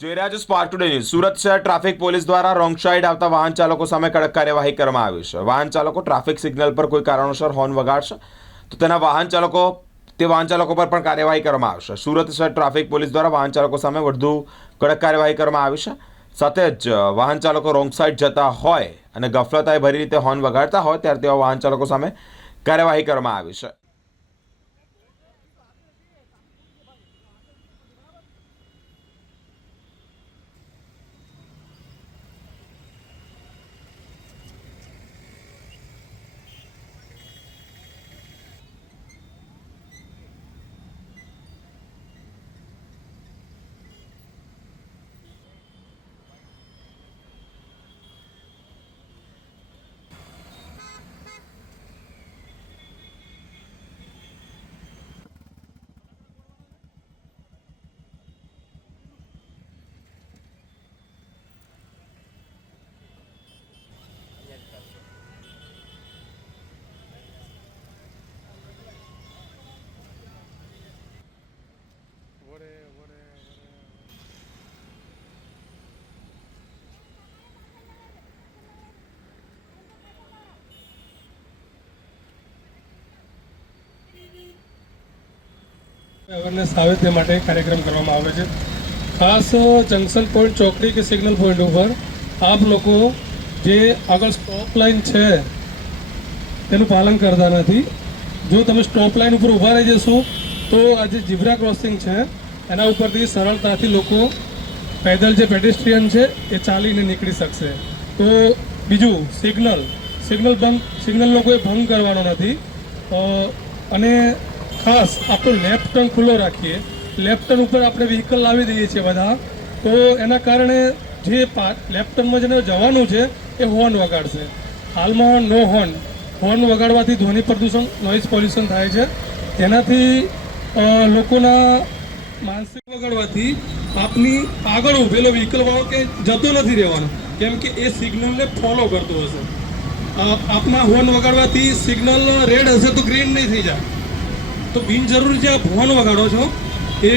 જોઈ રહ્યા છો સ્પાર્ક ટુડે ન્યૂઝ। સુરત શહેર ટ્રાફિક પોલીસ દ્વારા રોંગ સાઈડ આવતા વાહન ચાલકો સામે કડક કાર્યવાહી કરવામાં આવી છે। વાહન ચાલકો ટ્રાફિક સિગ્નલ પર કોઈ કારણોસર હોર્ન વગાડશે તો તેના વાહન ચાલકો પર પણ કાર્યવાહી કરવામાં આવશે। સુરત શહેર ટ્રાફિક પોલીસ દ્વારા વાહન ચાલકો સામે વધુ કડક કાર્યવાહી કરવામાં આવી છે। સાથે જ વાહન ચાલકો રોંગ સાઈડ જતા હોય અને ગફલતાએ ભરી રીતે હોર્ન વગાડતા હોય ત્યારે તેવા વાહન ચાલકો સામે કાર્યવાહી કરવામાં આવી છે। અવેરનેસ આવે તે માટે કાર્યક્રમ કરવામાં આવે છે। ખાસ જંકશન પોઈન્ટ ચોકડી કે સિગ્નલ પોઈન્ટ ઉપર આપ લોકો જે આગળ સ્ટોપ લાઇન છે તેનું પાલન કરતા નથી। જો તમે સ્ટોપ લાઇન ઉપર ઊભા રહી જશો તો આ જે ઝીબ્રા ક્રોસિંગ છે એના ઉપરથી સરળતાથી લોકો પેદલ જે પેડેસ્ટ્રિયન છે એ ચાલીને નીકળી શકશે। તો બીજું સિગ્નલ લોકોએ ભંગ કરવાનો નથી અને ખાસ આપણો લેફ્ટ ટર્ન ખુલ્લો રાખીએ। લેફ્ટ ટર્ન ઉપર આપણે વ્હીકલ લાવી દઈએ છીએ બધા, તો એના કારણે જે લેફ્ટ ટર્નમાં જેને જવાનું છે એ હોર્ન વગાડશે। હાલમાં નો હોર્ન વગાડવાથી ધ્વનિ પ્રદૂષણ નોઇઝ પોલ્યુશન થાય છે, જેનાથી લોકોના માનસિક વગાડવાથી આપની આગળ ઊભેલો વ્હીકલવાળો કે જતો નથી રહેવાનો, કેમ કે એ સિગ્નલને ફોલો કરતો હશે। આપના હોર્ન વગાડવાથી સિગ્નલ રેડ હશે તો ગ્રીન નહીં થઈ જાય, તો બિનજરૂરી જે હોર્ન વગાડો છો એ